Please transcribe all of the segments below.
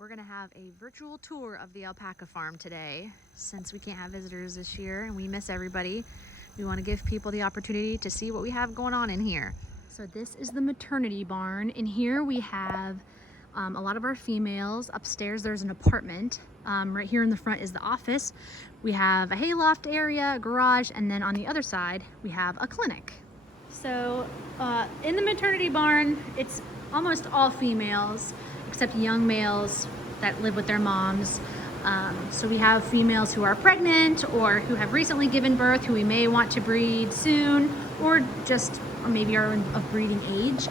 We're gonna have a virtual tour of the alpaca farm today. Since we can't have visitors this year and we miss everybody, we want to give people the opportunity to see what we have going on in here. So this is the maternity barn. In here we have a lot of our females. Upstairs there's an apartment. Right here in the front is the office. We have a hayloft area, a garage, and then on the other side we have a clinic. So in the maternity barn, it's almost all females except young males that live with their moms. So we have females who are pregnant or who have recently given birth, who we may want to breed soon, or maybe are of breeding age.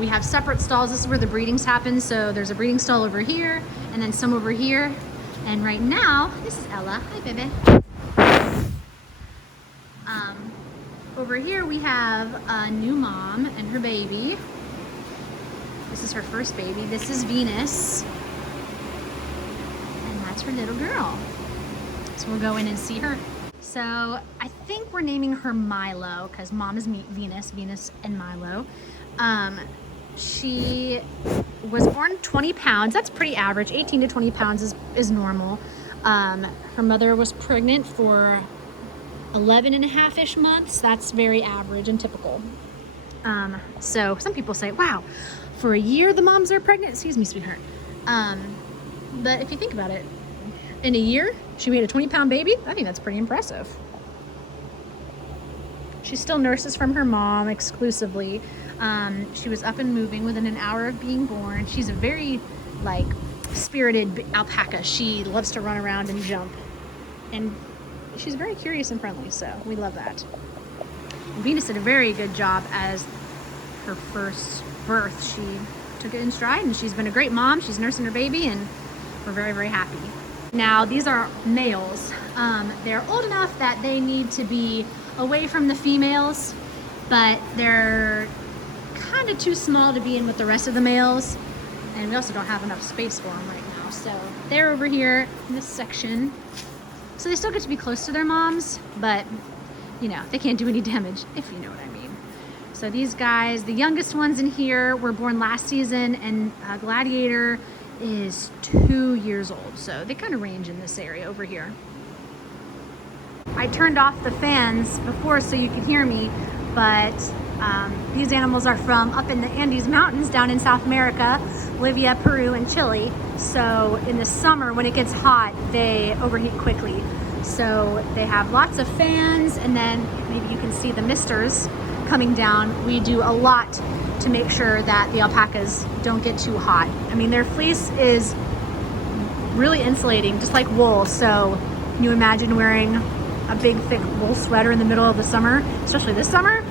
We have separate stalls. This is where the breedings happen. So there's a breeding stall over here and then some over here. And right now, this is Ella. Hi, baby. Over here we have a new mom and her baby. This is her first baby. This is Venus. And that's her little girl. So we'll go in and see her. So I think we're naming her Milo because mom is Venus and Milo. She was born 20 pounds. That's pretty average. 18 to 20 pounds is normal. Her mother was pregnant for 11 and a half-ish months. That's very average and typical. So some people say, wow, for a year the moms are pregnant? Excuse me, sweetheart. But if you think about it, in a year, she made a 20-pound baby. I think that's pretty impressive. She still nurses from her mom exclusively. She was up and moving within an hour of being born. She's a very, spirited alpaca. She loves to run around and jump. And she's very curious and friendly, so we love that. And Venus did a very good job as her first birth. She took it in stride and she's been a great mom. She's nursing her baby and we're very, very happy. Now, these are males. They're old enough that they need to be away from the females, but they're kind of too small to be in with the rest of the males. And we also don't have enough space for them right now. So they're over here in this section. So they still get to be close to their moms, but they can't do any damage, if you know what I mean. So these guys, the youngest ones in here were born last season, and Gladiator is 2 years old. So they kind of range in this area over here. I turned off the fans before so you could hear me, but these animals are from up in the Andes Mountains down in South America, Bolivia, Peru, and Chile. So in the summer, when it gets hot, they overheat quickly. So they have lots of fans, and then maybe you can see the misters coming down. We do a lot to make sure that the alpacas don't get too hot. I mean, their fleece is really insulating, just like wool. So can you imagine wearing a big, thick wool sweater in the middle of the summer, especially this summer?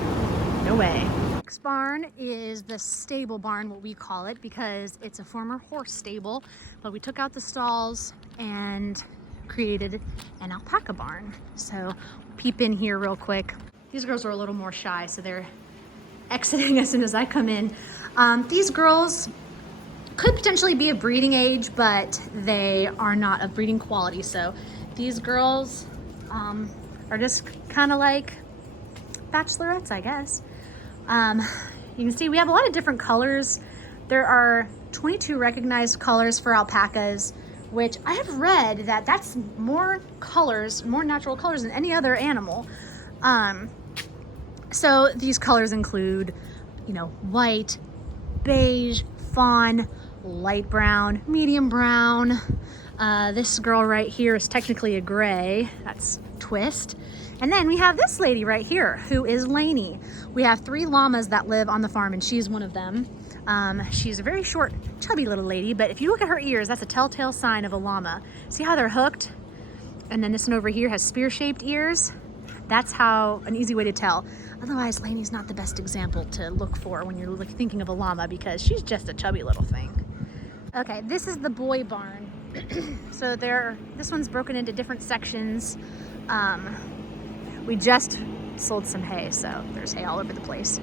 No way. Next barn is the stable barn, what we call it, because it's a former horse stable, but we took out the stalls and created an alpaca barn. So peep in here real quick. These girls are a little more shy, so they're exiting as soon as I come in. These girls could potentially be of breeding age, but they are not of breeding quality. So these girls are just kind of like bachelorettes, I guess. You can see we have a lot of different colors. There are 22 recognized colors for alpacas, which I have read that that's more colors, more natural colors than any other animal. So these colors include, white, beige, fawn, light brown, medium brown. This girl right here is technically a gray. That's Twist. And then we have this lady right here who is Lainey. We have 3 llamas that live on the farm and she's one of them. She's a very short, chubby little lady, but if you look at her ears, that's a telltale sign of a llama. See how they're hooked? And then this one over here has spear-shaped ears. That's how, an easy way to tell. Otherwise, Lainey's not the best example to look for when you're thinking of a llama because she's just a chubby little thing. Okay, this is the boy barn. So this one's broken into different sections. We just sold some hay, so there's hay all over the place.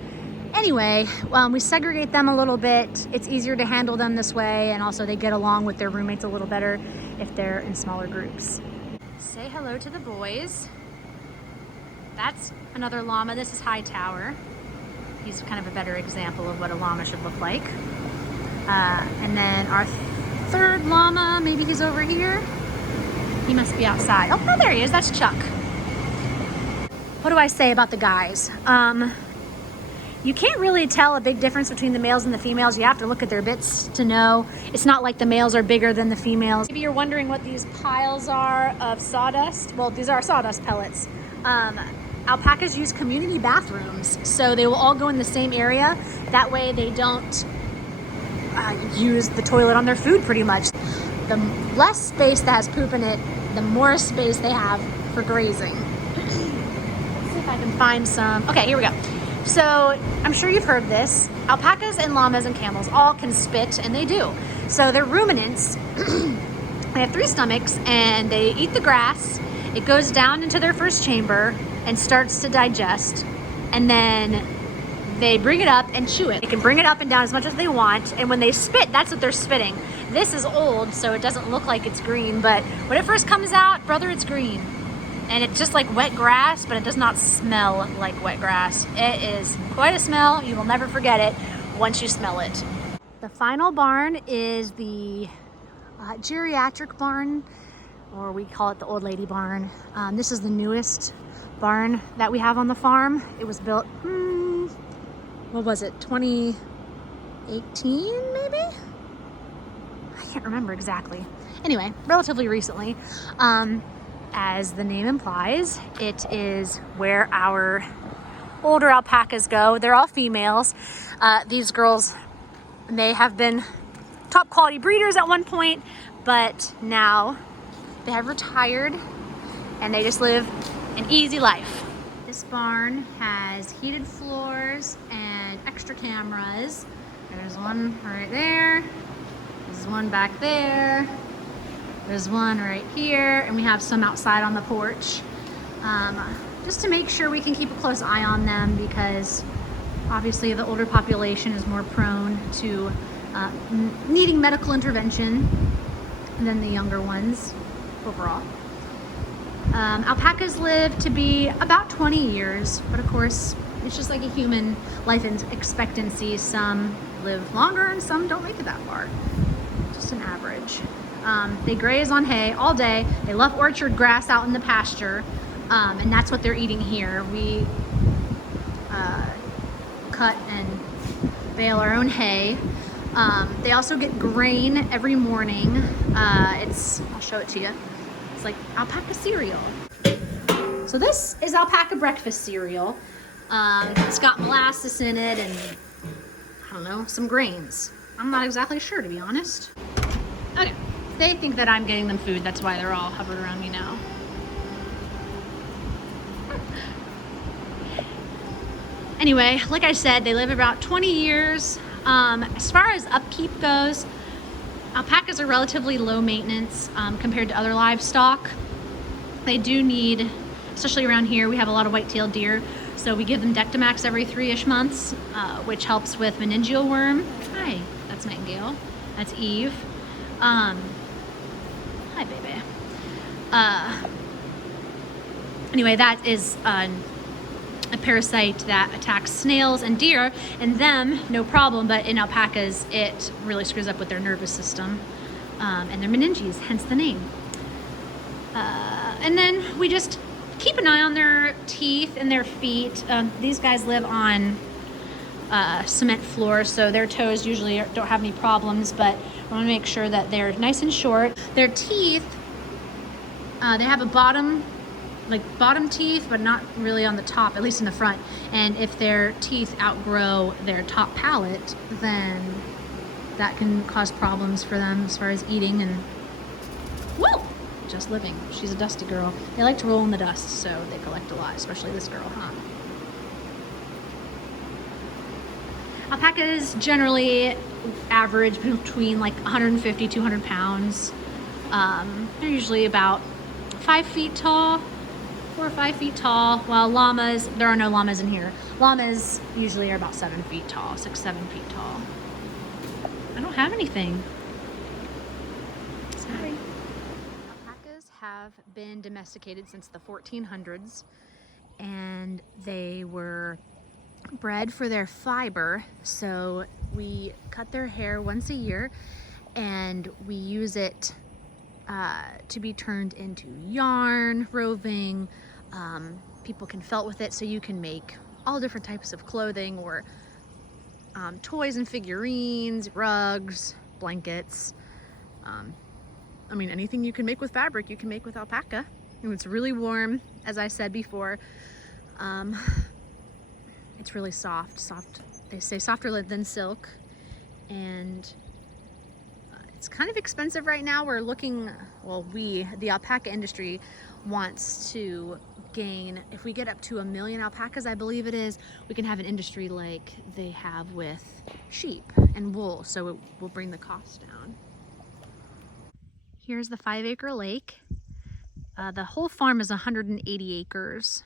Anyway, we segregate them a little bit. It's easier to handle them this way, and also they get along with their roommates a little better if they're in smaller groups. Say hello to the boys. That's another llama. This is Hightower. He's kind of a better example of what a llama should look like. And then our third llama, maybe he's over here. He must be outside. Oh, no, there he is. That's Chuck. What do I say about the guys? You can't really tell a big difference between the males and the females. You have to look at their bits to know. It's not like the males are bigger than the females. Maybe you're wondering what these piles are of sawdust. Well, these are sawdust pellets. Alpacas use community bathrooms, so they will all go in the same area. That way they don't use the toilet on their food pretty much. The less space that has poop in it, the more space they have for grazing. Let's see if I can find some. Okay, here we go. So I'm sure you've heard this. Alpacas and llamas and camels all can spit, and they do. So they're ruminants. They have 3 stomachs, and they eat the grass. It goes down into their first chamber and starts to digest. And then they bring it up and chew it. They can bring it up and down as much as they want. And when they spit, that's what they're spitting. This is old, so it doesn't look like it's green. But when it first comes out, brother, it's green. And it's just like wet grass, but it does not smell like wet grass. It is quite a smell. You will never forget it once you smell it. The final barn is the geriatric barn, or we call it the old lady barn. This is the newest barn that we have on the farm. It was built, what was it, 2018 maybe? I can't remember exactly. Anyway, relatively recently. As the name implies, it is where our older alpacas go. They're all females. These girls may have been top quality breeders at one point, but now they have retired and they just live an easy life. This barn has heated floors and extra cameras. There's one right there. There's one back there. There's one right here, and we have some outside on the porch, just to make sure we can keep a close eye on them, because obviously the older population is more prone to needing medical intervention than the younger ones overall. Alpacas live to be about 20 years, but of course, it's just like a human life expectancy. Some live longer and some don't make it that far. Just an average. They graze on hay all day. They love orchard grass out in the pasture, and that's what they're eating here. We cut and bale our own hay. They also get grain every morning. I'll show it to you. It's like alpaca cereal. So this is alpaca breakfast cereal. It's got molasses in it and, I don't know, some grains. I'm not exactly sure, to be honest. Okay. They think that I'm getting them food. That's why they're all hovered around me now. Anyway, like I said, they live about 20 years. As far as upkeep goes, alpacas are relatively low maintenance compared to other livestock. They do need, especially around here, we have a lot of white-tailed deer. So we give them Dectomax every 3-ish months, which helps with meningeal worm. Hi, that's Nightingale. That's Eve. Hi, baby. Anyway, that is a parasite that attacks snails and deer, and them, no problem, but in alpacas, it really screws up with their nervous system and their meninges, hence the name. And then we just keep an eye on their teeth and their feet. These guys live on cement floors, so their toes usually don't have any problems, but I want to make sure that they're nice and short. Their teeth, they have a bottom teeth, but not really on the top, at least in the front. And if their teeth outgrow their top palate, then that can cause problems for them as far as eating and, whoa, just living. She's a dusty girl. They like to roll in the dust, so they collect a lot, especially this girl, huh? Alpacas generally average between like 150, 200 pounds. They're usually about 5 feet tall, 4 or 5 feet tall, while llamas, there are no llamas in here. Llamas usually are about 7 feet tall, 6, 7 feet tall. I don't have anything. Sorry. Alpacas have been domesticated since the 1400s, and they were bred for their fiber. So We cut their hair once a year, and we use it to be turned into yarn, roving. People can felt with it, so you can make all different types of clothing, or toys and figurines, rugs, blankets. I mean, anything you can make with fabric, you can make with alpaca. And it's really warm, as I said before. It's really soft. They say softer than silk, and it's kind of expensive right now. We're looking, well, the alpaca industry wants to gain, if we get up to 1 million alpacas, I believe it is, we can have an industry like they have with sheep and wool, so it will bring the cost down. Here's the 5-acre lake. The whole farm is 180 acres.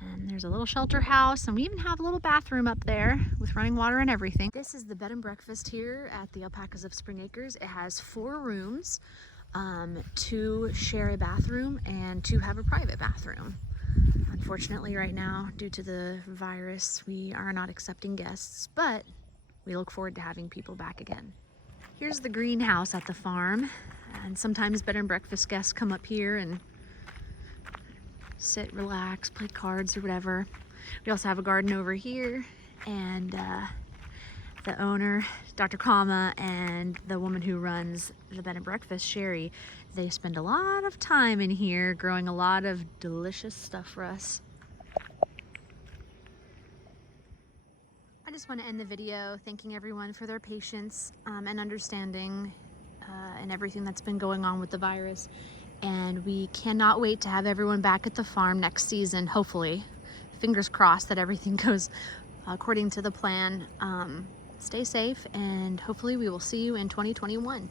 And there's a little shelter house, and we even have a little bathroom up there with running water and everything. This is the bed and breakfast here at the Alpacas of Spring Acres. It has 4 rooms, 2 share a bathroom and 2 have a private bathroom. Unfortunately, right now, due to the virus, we are not accepting guests, but we look forward to having people back again. Here's the greenhouse at the farm, and sometimes bed and breakfast guests come up here and sit, relax, play cards or whatever. We also have a garden over here, and the owner, Dr. Kama, and the woman who runs the bed and breakfast, Sherry, they spend a lot of time in here growing a lot of delicious stuff for us. I just want to end the video thanking everyone for their patience and understanding and everything that's been going on with the virus. And we cannot wait to have everyone back at the farm next season, hopefully. Fingers crossed that everything goes according to the plan. Stay safe, and hopefully we will see you in 2021.